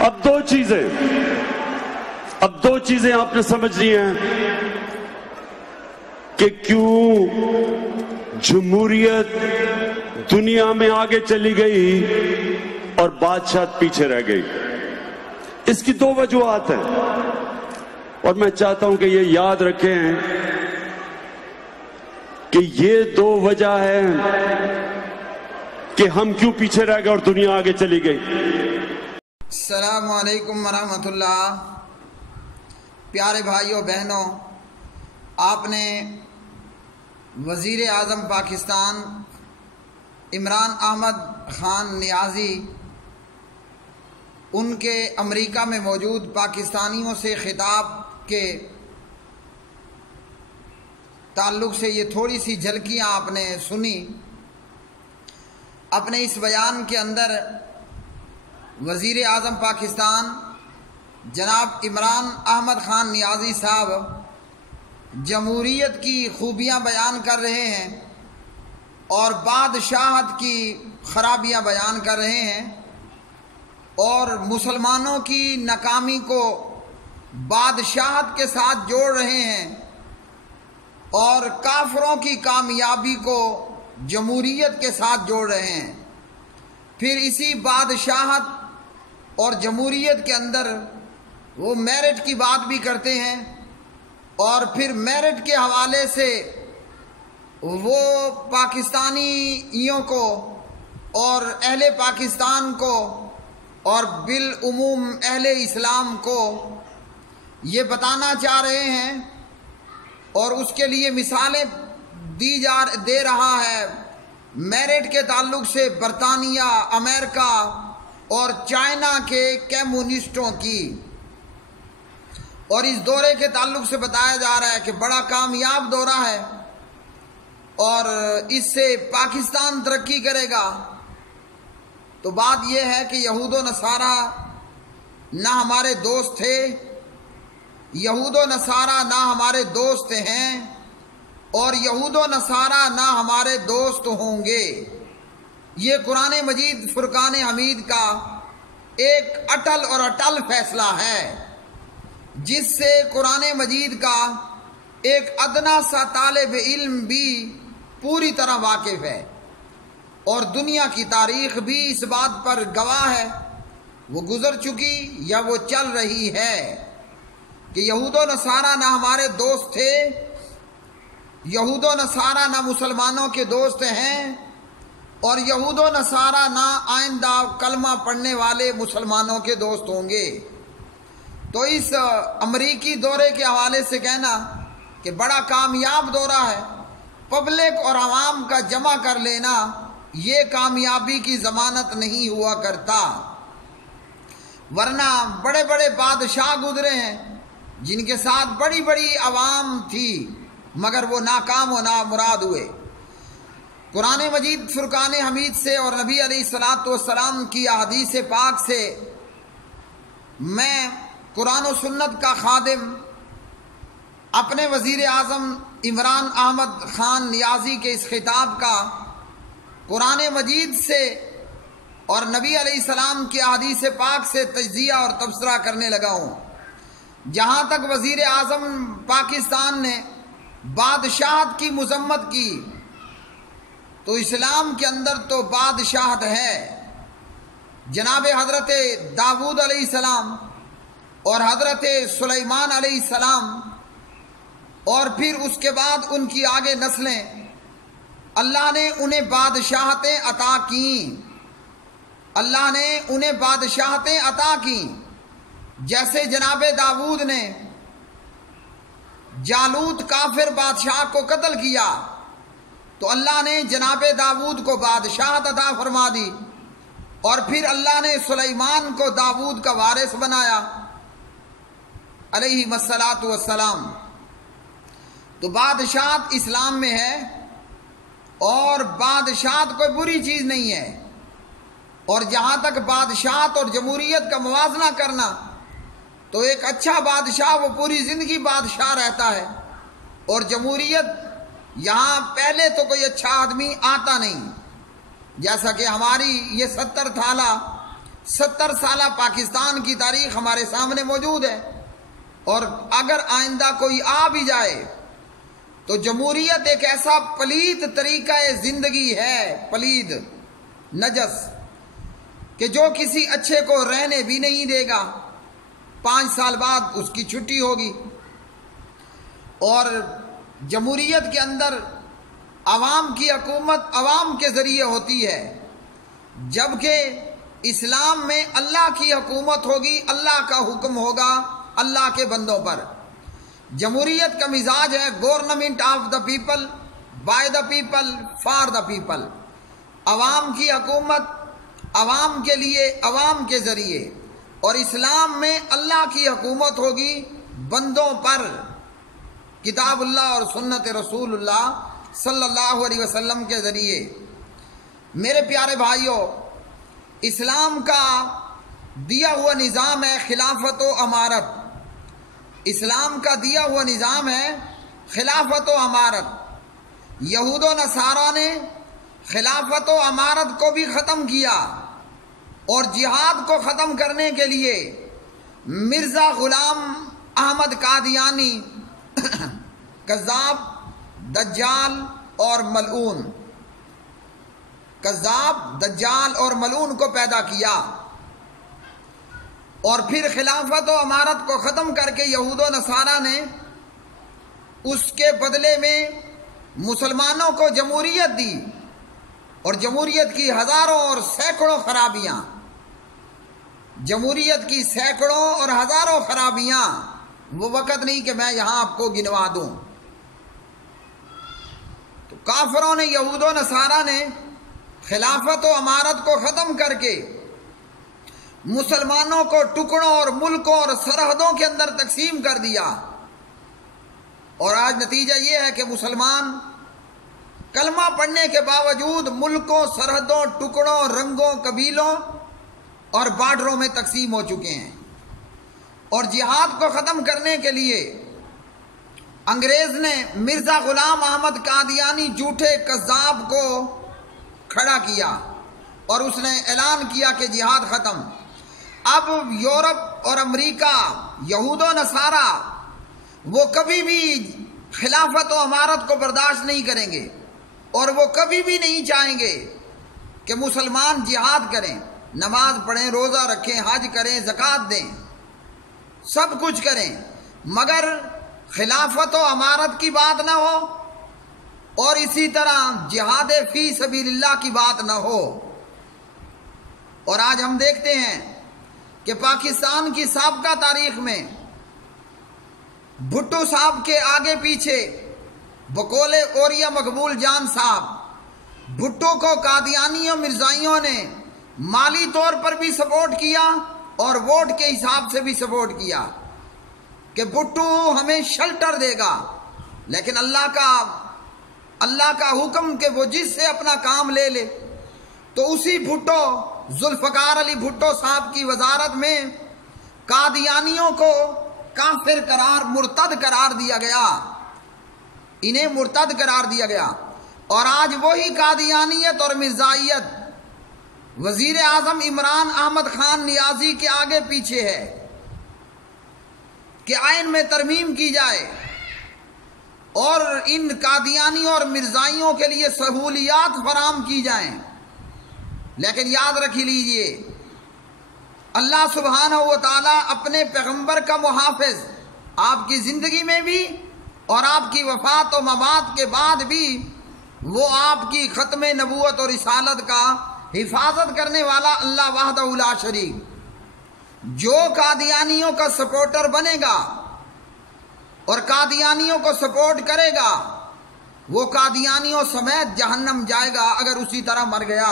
اب دو چیزیں آپ نے سمجھنی ہیں کہ کیوں جمہوریت دنیا میں آگے چلی گئی اور بادشاہت پیچھے رہ گئی. اس کی دو وجوہات ہیں اور میں چاہتا ہوں کہ یہ یاد رکھیں کہ یہ دو وجہ ہے کہ ہم کیوں پیچھے رہ گئے اور دنیا آگے چلی گئی. السلام علیکم ورحمۃ اللہ. پیارے بھائیوں بہنوں، آپ نے وزیر اعظم پاکستان عمران احمد خان نیازی ان کے امریکہ میں موجود پاکستانیوں سے خطاب کے تعلق سے یہ تھوڑی سی جھلکیاں آپ نے سنی. اپنے اس بیان کے اندر وزیر اعظم پاکستان جناب عمران احمد خان نیازی صاحب جمہوریت کی خوبیاں بیان کر رہے ہیں اور بادشاہت کی خرابیاں بیان کر رہے ہیں اور مسلمانوں کی ناکامی کو بادشاہت کے ساتھ جوڑ رہے ہیں اور کافروں کی کامیابی کو جمہوریت کے ساتھ جوڑ رہے ہیں. پھر اسی بادشاہت اور جمہوریت کے اندر وہ میرٹ کی بات بھی کرتے ہیں اور پھر میرٹ کے حوالے سے وہ پاکستانیوں کو اور اہل پاکستان کو اور بالعموم اہل اسلام کو یہ بتانا چاہ رہے ہیں اور اس کے لیے مثالیں دے رہا ہے میرٹ کے تعلق سے برطانیہ، امریکہ اور چائنا کے کمیونسٹوں کی. اور اس دورے کے تعلق سے بتایا جا رہا ہے کہ بڑا کامیاب دورہ ہے اور اس سے پاکستان ترقی کرے گا. تو بات یہ ہے کہ یہود و نصارہ نہ ہمارے دوست تھے، یہود و نصارہ نہ ہمارے دوست ہیں اور یہود و نصارہ نہ ہمارے دوست ہوں گے. یہ قرآن مجید فرقان حمید کا ایک اٹل اور اٹل فیصلہ ہے جس سے قرآن مجید کا ایک ادنا سا طالب علم بھی پوری طرح واقف ہے اور دنیا کی تاریخ بھی اس بات پر گواہ ہے، وہ گزر چکی یا وہ چل رہی ہے کہ یہود و نصارہ نہ ہمارے دوست تھے، یہود و نصارہ نہ مسلمانوں کے دوست ہیں اور یہود و نصارہ نہ آئندہ کلمہ پڑھنے والے مسلمانوں کے دوست ہوں گے. تو اس امریکی دورے کے حوالے سے کہنا کہ بڑا کامیاب دورہ ہے، پبلک اور عوام کا جمع کر لینا یہ کامیابی کی ضمانت نہیں ہوا کرتا، ورنہ بڑے بڑے بادشاہ گزرے ہیں جن کے ساتھ بڑی بڑی عوام تھی مگر وہ ناکام و نامراد ہوئے. قرآن مجید فرقان حمید سے اور نبی علیہ الصلوۃ والسلام کی احادیث پاک سے میں قرآن و سنت کا خادم اپنے وزیر اعظم عمران احمد خان نیازی کے اس خطاب کا قرآن مجید سے اور نبی علیہ السلام کی احادیث پاک سے تجزیہ اور تبصرہ کرنے لگا ہوں. جہاں تک وزیر اعظم پاکستان نے بادشاہت کی مذمت کی تو اسلام کے اندر تو بادشاہت ہے. جناب حضرت داؤد علیہ السلام اور حضرت سلیمان علیہ السلام اور پھر اس کے بعد ان کی آگے نسلیں، اللہ نے انہیں بادشاہتیں عطا کیں، اللہ نے انہیں بادشاہتیں عطا کیں. جیسے جناب داؤد نے جالوت کافر بادشاہ کو قتل کیا تو اللہ نے جناب داؤد کو بادشاہت عطا فرما دی اور پھر اللہ نے سلیمان کو داؤد کا وارث بنایا علیہ الصلوۃ والسلام. تو بادشاہت اسلام میں ہے اور بادشاہت کوئی بری چیز نہیں ہے. اور جہاں تک بادشاہت اور جمہوریت کا موازنہ کرنا تو ایک اچھا بادشاہ وہ پوری زندگی بادشاہ رہتا ہے اور جمہوریت یہاں پہلے تو کوئی اچھا آدمی آتا نہیں. جیسا کہ ہماری یہ 70 تھالہ 70 سالہ پاکستان کی تاریخ ہمارے سامنے موجود ہے، اور اگر آئندہ کوئی آ بھی جائے تو جمہوریت ایک ایسا پلید طریقہ زندگی ہے، پلید نجس، کہ جو کسی اچھے کو رہنے بھی نہیں دے گا۔ 5 سال بعد اس کی چھٹی ہوگی۔ اور جمہوریت کے اندر عوام کی حکومت عوام کے ذریعے ہوتی ہے، جبکہ اسلام میں اللہ کی حکومت ہوگی، اللہ کا حکم ہوگا اللہ کے بندوں پر۔ جمہوریت کا مزاج ہے government of the people, by the people, for the people, عوام کی حکومت عوام کے لیے، عوام کے ذریعے۔ اور اسلام میں اللہ کی حکومت ہوگی بندوں پر، کتاب اللہ اور سنت رسول اللہ صلی اللہ علیہ وسلم کے ذریعے۔ میرے پیارے بھائیوں، اسلام کا دیا ہوا نظام ہے خلافت و امارت۔ اسلام کا دیا ہوا نظام ہے خلافت و امارت۔ یہود و نصارہ نے خلافت و امارت کو بھی ختم کیا، اور جہاد کو ختم کرنے کے لیے مرزا غلام احمد قادیانی کذاب، دجال اور ملعون، کذاب، دجال اور ملعون کو پیدا کیا، اور پھر خلافت و امارت کو ختم کر کے یہود و نصارہ نے اس کے بدلے میں مسلمانوں کو جمہوریت دی، اور جمہوریت کی ہزاروں اور سینکڑوں خرابیاں، جمہوریت کی سینکڑوں اور ہزاروں خرابیاں، وہ وقت نہیں کہ میں یہاں آپ کو گنوا دوں۔ تو کافروں نے، یہود و نصارہ نے خلافت و امارت کو ختم کر کے مسلمانوں کو ٹکڑوں اور ملکوں اور سرحدوں کے اندر تقسیم کر دیا، اور آج نتیجہ یہ ہے کہ مسلمان کلمہ پڑھنے کے باوجود ملکوں، سرحدوں، ٹکڑوں، رنگوں، قبیلوں اور بارڈروں میں تقسیم ہو چکے ہیں۔ اور جہاد کو ختم کرنے کے لیے انگریز نے مرزا غلام احمد قادیانی جھوٹے کذاب کو کھڑا کیا، اور اس نے اعلان کیا کہ جہاد ختم۔ اب یورپ اور امریکہ، یہود و نصارہ، وہ کبھی بھی خلافت و امارت کو برداشت نہیں کریں گے، اور وہ کبھی بھی نہیں چاہیں گے کہ مسلمان جہاد کریں، نماز پڑھیں، روزہ رکھیں، حج کریں، زکوٰۃ دیں، سب کچھ کریں، مگر خلافت و امارت کی بات نہ ہو، اور اسی طرح جہاد فی سبیل اللہ کی بات نہ ہو۔ اور آج ہم دیکھتے ہیں کہ پاکستان کی سابقہ تاریخ میں بھٹو صاحب کے آگے پیچھے بقول اوریہ مقبول جان صاحب، بھٹو کو قادیانیوں، مرزائیوں نے مالی طور پر بھی سپورٹ کیا اور ووٹ کے حساب سے بھی سپورٹ کیا کہ بھٹو ہمیں شیلٹر دے گا، لیکن اللہ کا حکم کہ وہ جس سے اپنا کام لے لے۔ تو اسی بھٹو، ذوالفقار علی بھٹو صاحب کی وزارت میں قادیانیوں کو کافر قرار، مرتد قرار دیا گیا، انہیں مرتد قرار دیا گیا۔ اور آج وہی قادیانیت اور مرزائیت وزیر اعظم عمران احمد خان نیازی کے آگے پیچھے ہے کہ آئین میں ترمیم کی جائے اور ان قادیانیوں اور مرزائیوں کے لیے سہولیات فراہم کی جائیں۔ لیکن یاد رکھ لیجئے، اللہ سبحانہ و تعالی اپنے پیغمبر کا محافظ، آپ کی زندگی میں بھی اور آپ کی وفات و ممات کے بعد بھی وہ آپ کی ختم نبوت اور رسالت کا حفاظت کرنے والا اللہ وحدہ لا شریک۔ جو قادیانیوں کا سپورٹر بنے گا اور قادیانیوں کو سپورٹ کرے گا، وہ قادیانیوں سمیت جہنم جائے گا اگر اسی طرح مر گیا۔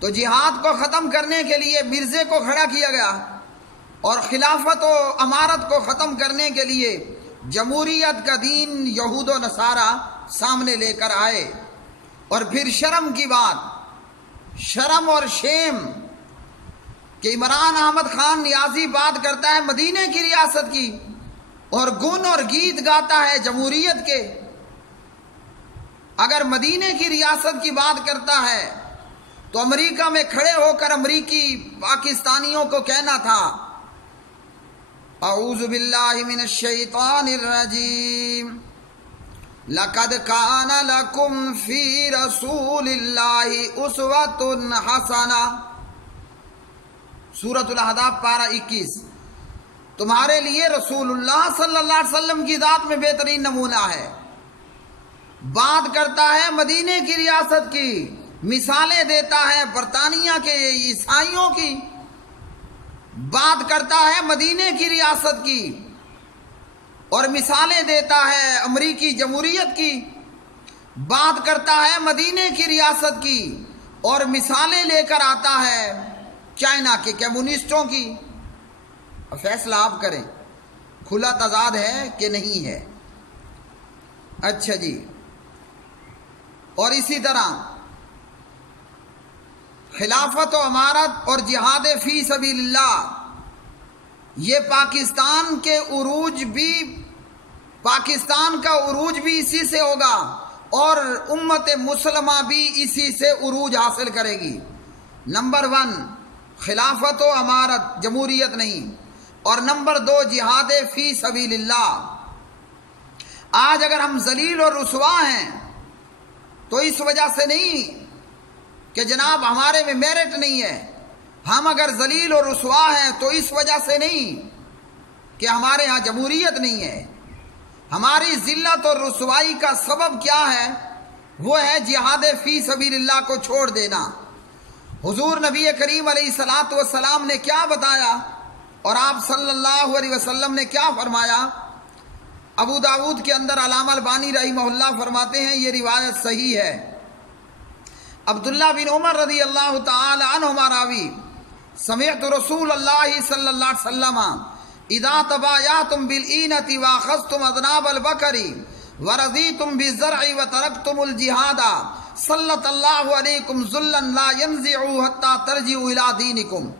تو جہاد کو ختم کرنے کے لیے مرزے کو کھڑا کیا گیا، اور خلافت و امارت کو ختم کرنے کے لیے جمہوریت کا دین یہود و نصارہ سامنے لے کر آئے۔ اور پھر شرم کی بات، شرم اور شیم کہ عمران احمد خان نیازی بات کرتا ہے مدینے کی ریاست کی اور گن اور گیت گاتا ہے جمہوریت کے۔ اگر مدینے کی ریاست کی بات کرتا ہے تو امریکہ میں کھڑے ہو کر امریکی پاکستانیوں کو کہنا تھا اعوذ باللہ من الشیطان الرجیم لقد کان لکم فی رسول اللہ اسوۃ حسنہ، سورۃ الاحزاب پارہ 21۔ تمہارے لیے رسول اللہ صلی اللہ علیہ وسلم کی ذات میں بہترین نمونہ ہے۔ بات کرتا ہے مدینے کی ریاست کی، مثالیں دیتا ہے برطانیہ کے عیسائیوں کی، بات کرتا ہے مدینے کی ریاست کی اور مثالیں دیتا ہے امریکی جمہوریت کی، بات کرتا ہے مدینے کی ریاست کی اور مثالیں لے کر آتا ہے چائنا کے کمیونسٹوں کی۔ فیصلہ آپ کریں، کھلا تضاد ہے کہ نہیں ہے؟ اچھا جی، اور اسی طرح خلافت و امارت اور جہاد فی سبیل اللہ، یہ پاکستان کے عروج بھی، پاکستان کا عروج بھی اسی سے ہوگا اور امت مسلمہ بھی اسی سے عروج حاصل کرے گی۔ نمبر 1 خلافت و امارت، جمہوریت نہیں، اور نمبر 2 جہاد فی سبیل اللہ۔ آج اگر ہم ذلیل اور رسوا ہیں تو اس وجہ سے نہیں کہ جناب ہمارے میں میرٹ نہیں ہے، ہم اگر ذلیل اور رسوا ہیں تو اس وجہ سے نہیں کہ ہمارے ہاں جمہوریت نہیں ہے۔ ہماری ذلت اور رسوائی کا سبب کیا ہے؟ وہ ہے جہاد فی سبیل اللہ کو چھوڑ دینا۔ حضور نبی کریم علیہ الصلوۃ والسلام نے کیا بتایا اور آپ صلی اللہ علیہ وسلم نے کیا فرمایا؟ ابو داود کے اندر علامہ البانی رحمہ اللہ فرماتے ہیں، یہ روایت صحیح ہے، عبداللہ بن عمر رضی اللہ تعالی عنہما راوی، سمعت رسول اللہ صلی اللہ علیہ وسلم اذا تبایعتم بالعینۃ واخذتم اذناب البقر ورضیتم بالزرع وترکتم الجہاد سلط اللہ علیکم ذلا لا ينزع حتى ترجعوا الى دینکم۔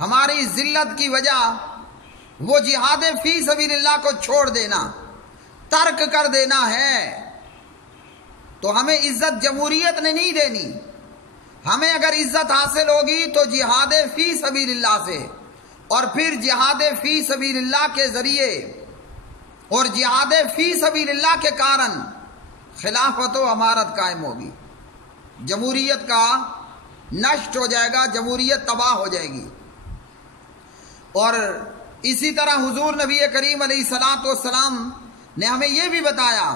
ہماری ذلت کی وجہ وہ جہاد فی سبیل اللہ کو چھوڑ دینا، ترک کر دینا ہے۔ تو ہمیں عزت جمہوریت نے نہیں دینی، ہمیں اگر عزت حاصل ہوگی تو جہاد فی سبیل اللہ سے، اور پھر جہاد فی سبیل اللہ کے ذریعے اور جہاد فی سبیل اللہ کے کارن خلافت و امارت قائم ہوگی، جمہوریت کا نشٹ ہو جائے گا، جمہوریت تباہ ہو جائے گی۔ اور اسی طرح حضور نبی کریم علیہ الصلوۃ والسلام نے ہمیں یہ بھی بتایا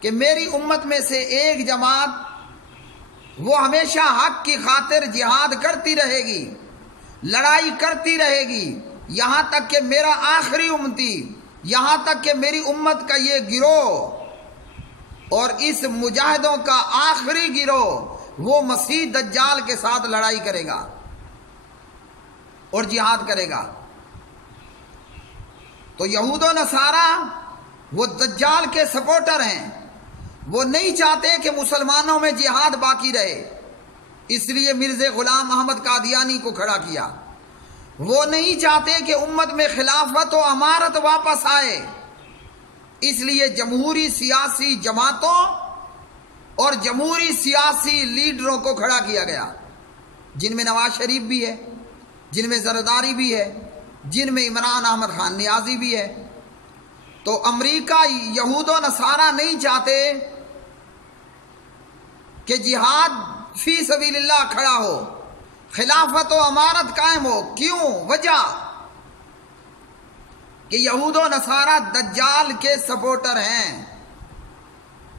کہ میری امت میں سے ایک جماعت وہ ہمیشہ حق کی خاطر جہاد کرتی رہے گی، لڑائی کرتی رہے گی، یہاں تک کہ میرا آخری امتی، یہاں تک کہ میری امت کا یہ گروہ اور اس مجاہدوں کا آخری گروہ وہ مسیح دجال کے ساتھ لڑائی کرے گا اور جہاد کرے گا۔ تو یہود و نصارہ وہ دجال کے سپورٹر ہیں، وہ نہیں چاہتے کہ مسلمانوں میں جہاد باقی رہے، اس لیے مرزا غلام احمد قادیانی کو کھڑا کیا۔ وہ نہیں چاہتے کہ امت میں خلافت و امارت واپس آئے، اس لیے جمہوری سیاسی جماعتوں اور جمہوری سیاسی لیڈروں کو کھڑا کیا گیا، جن میں نواز شریف بھی ہے، جن میں زرداری بھی ہے، جن میں عمران احمد خان نیازی بھی ہے۔ تو امریکہ یہود و نصارہ نہیں چاہتے کہ جہاد فی سبیل اللہ کھڑا ہو، خلافت و امارت قائم ہو۔ کیوں؟ وجہ کہ یہود و نصارہ دجال کے سپورٹر ہیں،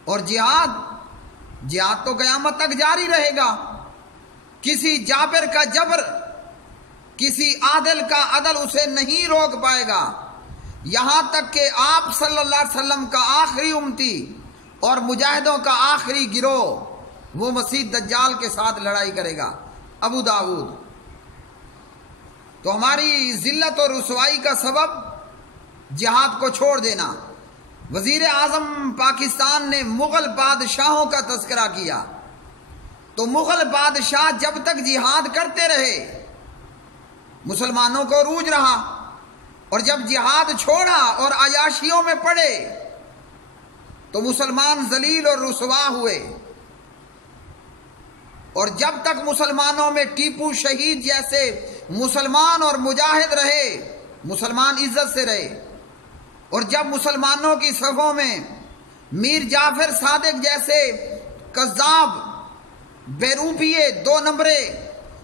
اور جہاد تو قیامت تک جاری رہے گا۔ کسی جابر کا جبر، کسی عادل کا عدل اسے نہیں روک پائے گا، یہاں تک کہ آپ صلی اللہ علیہ وسلم کا آخری امتی اور مجاہدوں کا آخری گروہ وہ مسیح دجال کے ساتھ لڑائی کرے گا۔ ابو داود۔ تو ہماری ذلت اور رسوائی کا سبب جہاد کو چھوڑ دینا۔ وزیر اعظم پاکستان نے مغل بادشاہوں کا تذکرہ کیا، تو مغل بادشاہ جب تک جہاد کرتے رہے مسلمانوں کو عروج رہا، اور جب جہاد چھوڑا اور عیاشیوں میں پڑے تو مسلمان ذلیل اور رسوا ہوئے۔ اور جب تک مسلمانوں میں ٹیپو شہید جیسے مسلمان اور مجاہد رہے، مسلمان عزت سے رہے، اور جب مسلمانوں کی صفوں میں میر جعفر صادق جیسے کذاب، بیروپیے، 2 نمبرے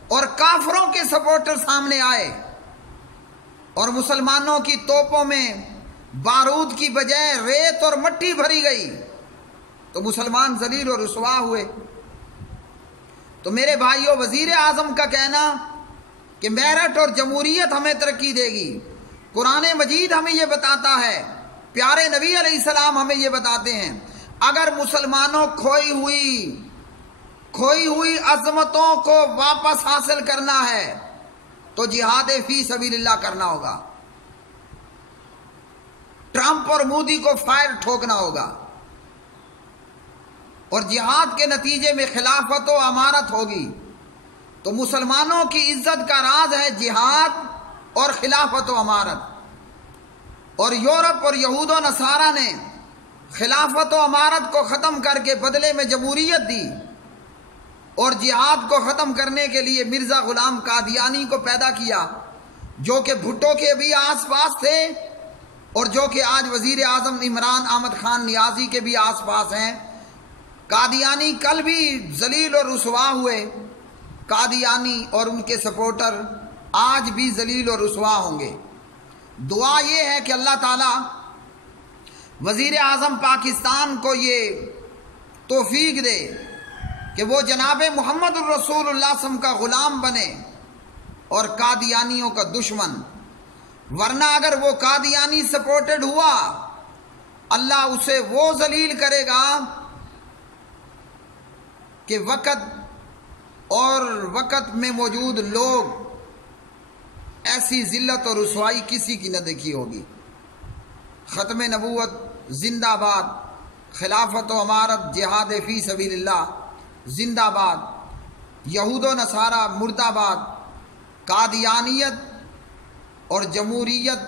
اور کافروں کے سپورٹر سامنے آئے اور مسلمانوں کی توپوں میں بارود کی بجائے ریت اور مٹی بھری گئی تو مسلمان ذلیل اور رسوا ہوئے۔ تو میرے بھائیوں، وزیر اعظم کا کہنا کہ میرٹ اور جمہوریت ہمیں ترقی دے گی، قرآن مجید ہمیں یہ بتاتا ہے، پیارے نبی علیہ السلام ہمیں یہ بتاتے ہیں، اگر مسلمانوں کھوئی ہوئی عظمتوں کو واپس حاصل کرنا ہے تو جہاد فی سبیل اللہ کرنا ہوگا، ٹرمپ اور مودی کو فائر ٹھوکنا ہوگا، اور جہاد کے نتیجے میں خلافت و امارت ہوگی۔ تو مسلمانوں کی عزت کا راز ہے جہاد اور خلافت و امارت، اور یورپ اور یہود و نصارہ نے خلافت و امارت کو ختم کر کے بدلے میں جمہوریت دی، اور جہاد کو ختم کرنے کے لیے مرزا غلام قادیانی کو پیدا کیا، جو کہ بھٹو کے بھی آس پاس تھے اور جو کہ آج وزیر اعظم عمران احمد خان نیازی کے بھی آس پاس ہیں۔ قادیانی کل بھی ذلیل اور رسوا ہوئے، قادیانی اور ان کے سپورٹر آج بھی ذلیل اور رسوا ہوں گے۔ دعا یہ ہے کہ اللہ تعالی وزیر اعظم پاکستان کو یہ توفیق دے کہ وہ جناب محمد الرسول اللہ صلی اللہ علیہ وسلم کا غلام بنے اور قادیانیوں کا دشمن، ورنہ اگر وہ قادیانی سپورٹڈ ہوا، اللہ اسے وہ ذلیل کرے گا کہ وقت میں موجود لوگ ایسی ذلت اور رسوائی کسی کی نہ دیکھی ہوگی۔ ختم نبوت زندہ باد، خلافت و امارت، جہاد فی سبیل اللہ زندہ باد، یہود و نصارہ مرد آباد، قادیانیت اور جمہوریت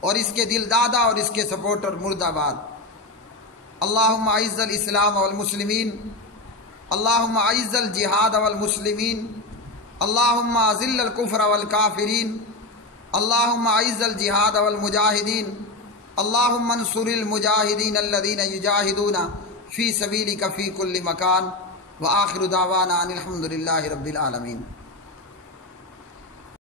اور اس کے دل دادا اور اس کے سپورٹر مرد آباد۔ اللہم اعز الاسلام والمسلمین، اللہم اعز الجہاد والمسلمین، اللہم اذل الکفر والکافرین، اللہم اعز الجہاد والمجاہدین، اللہم انصر المجاہدین الذین یجاہدون فی سبیلک فی کل مکان، وآخر دعوانا ان الحمد للہ رب العالمین۔